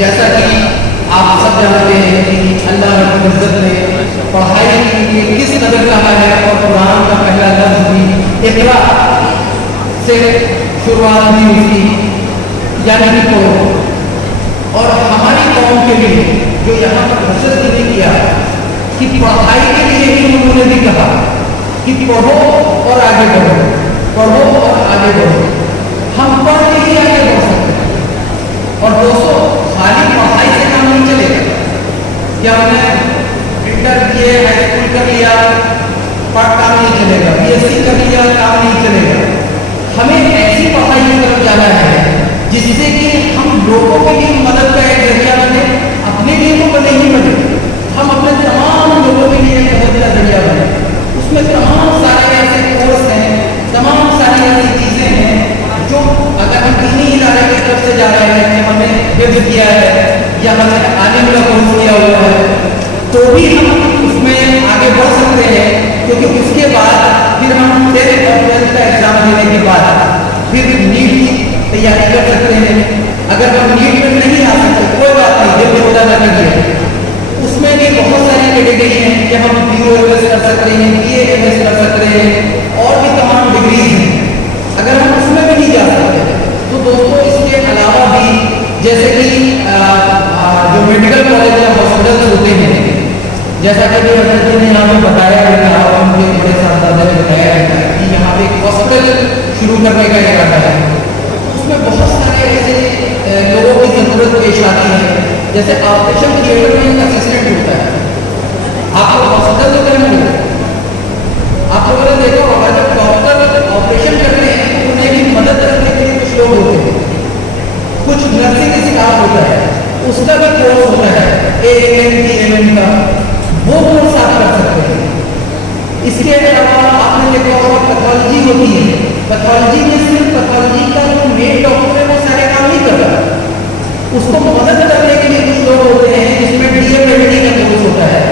جیسا کہ آپ سب جانتے ہیں کہ اللہ رب العزت نے پڑھائی کے لیے کس قدر کہا ہے، اور قرآن کا پہلا لفظ بھی اقرا سے شروعات ہوئی اس کی، یعنی کہ پڑھو۔ اور ہماری قوم کے لیے جو یہاں پر حسد نے کیا کہ پڑھائی کے لیے ہی انہوں نے بھی کہا کہ پڑھو اور آگے بڑھو، پڑھو اور آگے بڑھو۔ ہم پڑھ کے ہی آگے بڑھ سکتے ہیں۔ اور دوستوں، خالی پڑھائی سے کام نہیں چلے گا کہ ہم نے انٹر کیے، ہائی اسکول کر لیا، پڑھ کام نہیں چلے گا، بی ایس سی کر لیا، کام نہیں چلے گا۔ ہمیں ایسی پڑھائی کی طرف جانا ہے جس سے کہ ہم لوگوں کے لیے مدد کا ایک ذریعہ بنے، اپنے لیے تو بنے ہی بنے، ہم اپنے تمام لوگوں کے لیے ایک مدد کا ذریعہ بنے۔ اس میں تمام سارے ایسے کورس ہیں، تمام ساری ایسی چیزیں ہیں جو اگر ہم دینی ادارے کی طرف سے جا رہے ہیں کہ ہمیں حفظ کیا ہے یا ہمیں عالم کا کورس کیا ہوا ہے، تو بھی ہم اس میں آگے بڑھ سکتے ہیں، کیونکہ اس کے بعد پھر ہم 10th اور 12th کا ایگزام دینے کے بعد پھر نیٹ کی تیاری کر سکتے ہیں۔ اگر ہم نیٹ میں نہیں آ سکتے کوئی بات نہیں، جب خدا نہ کیجیے، اس میں بھی بہت ساری کیٹیگری ہیں کہ ہم بی او ایم ایس کر سکتے ہیں، بی اے ایم ایس کر سکتے ہیں، اور بھی تمام ڈگریز ہیں۔ اگر ہم اس میں بھی نہیں جا سکتے تو دوستوں اس کے علاوہ بھی جیسے کہ جو میڈیکل کالج یا ہاسپٹلس ہوتے ہیں، جیسا کہ حضرت جی نے یہاں پہ بتایا ہے، ان کے بڑے صاحبزادے نے بتایا ہے کہ یہاں پہ ایک ہاسپٹل شروع کرنے کا ارادہ ہے۔ اس میں بہت سارے ایسے لوگوں کی ضرورت پیش آتی ہے، جیسے آپریشن تھیٹر میں ایک اسسٹنٹ ہوتا ہے۔ آپ کو ہاسپٹل تو کرنا ہوگا، آپ لوگوں نے دیکھا ہوگا جب ڈاکٹر آپریشن کرتے ہیں تو انہیں بھی مدد کرنے کے لیے کچھ لوگ ہوتے ہیں، کچھ نرسنگ اسٹاف ہوتا ہے، اس کا بھی کورس ہوتا ہے اے این ٹی ایم این کا، وہ کورس آپ کر سکتے ہیں۔ اس کے علاوہ آپ نے دیکھا ہوگا پیتھولوجی ہوتی ہے، پیتھولوجی میں صرف پیتھولوجی کا جو مین ڈاکٹر ہے وہ سارے کام نہیں کر رہا، اس کو مدد کرنے کے لیے کچھ لوگ ہوتے ہیں جس میں ڈی ایم ایل ڈی کا کورس ہوتا ہے،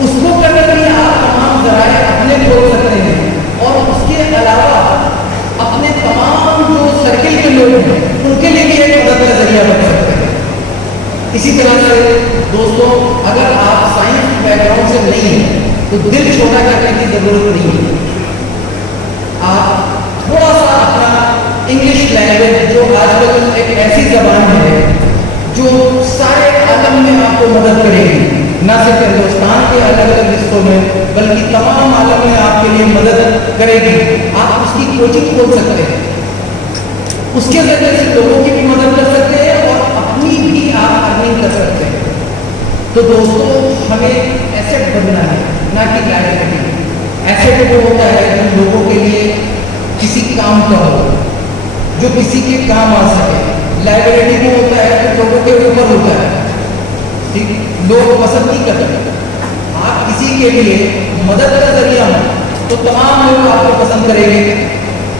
اس کو کرنے کے لیے آپ تمام ذرائع اپنے کھول سکتے ہیں، اور اس کے علاوہ اپنے تمام جو سرکل کے لوگ ہیں ان کے لیے بھی ایک مدد کا ذریعہ بن سکتے ہیں۔ اسی طرح سے دوستوں، اگر آپ سائنس بیک گراؤنڈ سے نہیں ہیں تو دل چھوٹا کرنے کی ضرورت نہیں ہے۔ آپ تھوڑا سا اپنا انگلش لینگویج، جو آج کل ایک ایسی زبان ہے جو سارے عالم میں آپ کو مدد کرے گی، نہ صرف ہندوستان کے الگ الگ حصوں میں بلکہ تمام عالم میں آپ کے لیے مدد کرے گی، آپ اس کی کوچنگ کھول سکتے ہیں، اس کے ذریعے سے لوگوں کی بھی مدد کر سکتے ہیں اور اپنی بھی آپ ارننگ کر سکتے ہیں۔ تو دوستوں، ہمیں ایسٹ بننا ہے، نہ کہ لائبلٹی۔ ایسٹ وہ ہوتا ہے جو لوگوں کے لیے کسی کام کا ہو، جو کسی کے کام آ سکے۔ لائبلٹی وہ ہوتا ہے جو لوگوں کے اوپر ہوتا ہے، لوگ پسند نہیں کرتے۔ آپ کسی کے لیے مدد کا ذریعہ ہو تو تمام لوگ آپ کو پسند کریں گے،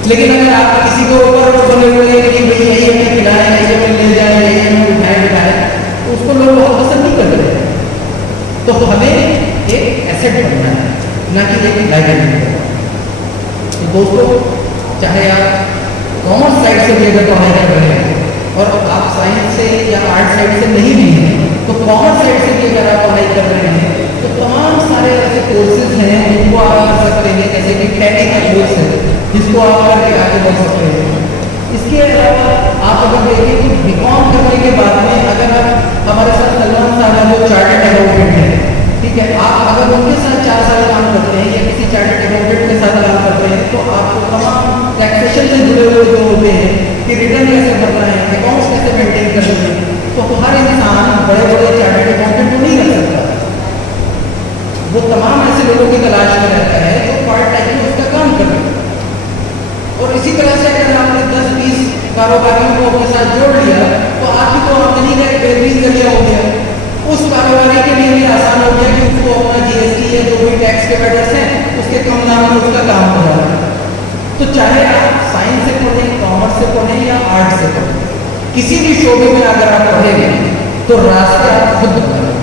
لیکن اگر آپ کسی کے اوپر بنے ہوئے ہیں کہ بھائی یہی ہمیں کھلائیں، یہی ہمیں لے جائیں، یہی ہمیں بٹھائیں، تو اس کو لوگ بہت پسند نہیں کرتے۔ تو ہمیں ایک ایسٹ بننا ہے، نہ کہ ایک لائبلٹی۔ تو دوستوں، چاہے آپ کامرس سائڈ سے بھی اگر پڑھائی کر رہے ہیں اور آپ سائنس سے یا آرٹ سائڈ سے نہیں بھی ہیں، تو کامرس سائڈ سے بھی اگر آپ پڑھائی کر رہے ہیں تو تمام سارے ایسے کورسز ہیں جن کو آپ کر سکتے ہیں، جیسے کہ ٹیلی کا کورس ہے جس کو آپ کر کے آگے بڑھ سکتے ہیں۔ اس کے علاوہ آپ اگر دیکھیں کہ بی کام کرنے کے بعد میں اگر آپ ہمارے ساتھ سلمان صاحب ہیں جو چارٹرڈ اکاؤنٹنٹ ہیں، ٹھیک ہے، آپ اگر ان کے ساتھ 4 سال کام کرتے ہیں یا کسی چارٹرڈ اکاؤنٹنٹ کے ساتھ کام کرتے ہیں تو آپ کو تمام ٹیکسیشن سے جڑے ہوئے جو ہوتے ہیں کہ ریٹرن کیسے بھرنا ہے، اکاؤنٹس کیسے مینٹین کرنا ہے، تو ہر انسان بڑے بڑے چارٹرڈ اکاؤنٹنٹ کو نہیں کر سکتا۔ وہ تمام ایسے لوگوں کی تلاش میں رہتا ہے جو پارٹ ٹائم میں اس کا کام کرتے ہیں۔ اور اسی طرح سے اگر آپ نے 10-20 کاروباریوں کو اپنے ساتھ جوڑ لیا تو آپ کی تو آمدنی کا ایک بہترین ذریعہ ہو گیا۔ اس کاروباری کے لیے بھی آسان ہو گیا کہ اس کو اپنا جی ایس ٹی یا جو بھی ٹیکس کے میٹرس ہیں اس کے کم دام میں اس کا کام ہو جاتا ہے۔ تو چاہے آپ سائنس سے پڑھیں، کامرس سے پڑھیں یا آرٹ سے پڑھیں، کسی بھی شعبے میں اگر آپ پڑھیں گے تو راستہ آپ خود بتائیں۔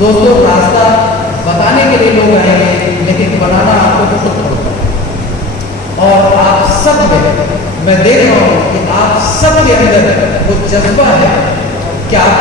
دوستوں، راستہ بتانے کے لیے لوگ آئیں گے لیکن بنانا آپ کو خود پڑتا ہے۔ اور آپ سب میں دیکھ رہا ہوں کہ آپ سب کے اندر وہ جذبہ ہے کہ آپ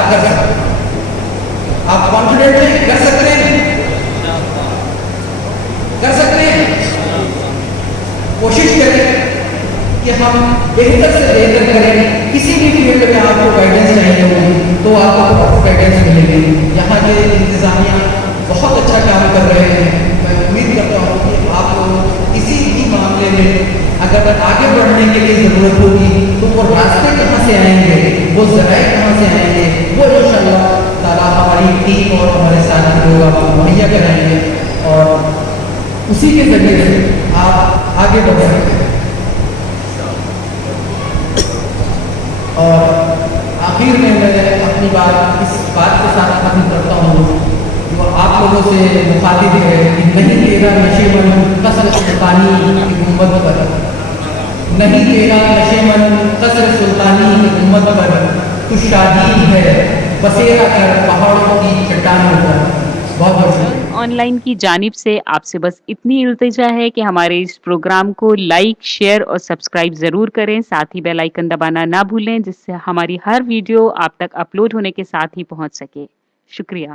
بہتر سے بہتر کریں. کسی بھی فیلڈ میں آپ کو گائیڈنس چاہیے ہوگی تو آپ کو گائیڈنس ملے گی. یہاں کے انتظامیہ بہت اچھا کام کر رہے ہیں. میں امید کرتا ہوں کہ آپ کو کسی بھی معاملے میں اگر آگے بڑھنے کے لیے ضرورت ہوگی تو وہ راستے کہاں سے آئیں گے, وہ ذرائع کہاں سے آئیں گے, وہ انشاءاللہ تعالیٰ ہماری ٹیم اور ہمارے ساتھ لوگ آپ کو مہیا کرائیں گے اور اسی کے ذریعے سے آپ آگے بڑھ سکتے ہیں. اور آخر میں اپنی بات اس بات کے ساتھ ختم کرتا ہوں جو آپ لوگوں سے مخاطب ہے کہ نہیں تیرا نشے من قصر سلطانی کی گنبد پر, نہیں تیرا نشے من قصر سلطانی کی گنبد پر, تو شادی ہے بسیرا کر پہاڑوں کی چٹانوں پر. بہت بہت شکریہ. آن لائن کی جانب سے آپ سے بس اتنی التجا ہے کہ ہمارے اس پروگرام کو لائک، شیئر اور سبسکرائب ضرور کریں. ساتھ ہی بیل آئیکن دبانا نہ بھولیں جس سے ہماری ہر ویڈیو آپ تک اپلوڈ ہونے کے ساتھ ہی پہنچ سکے. شکریہ.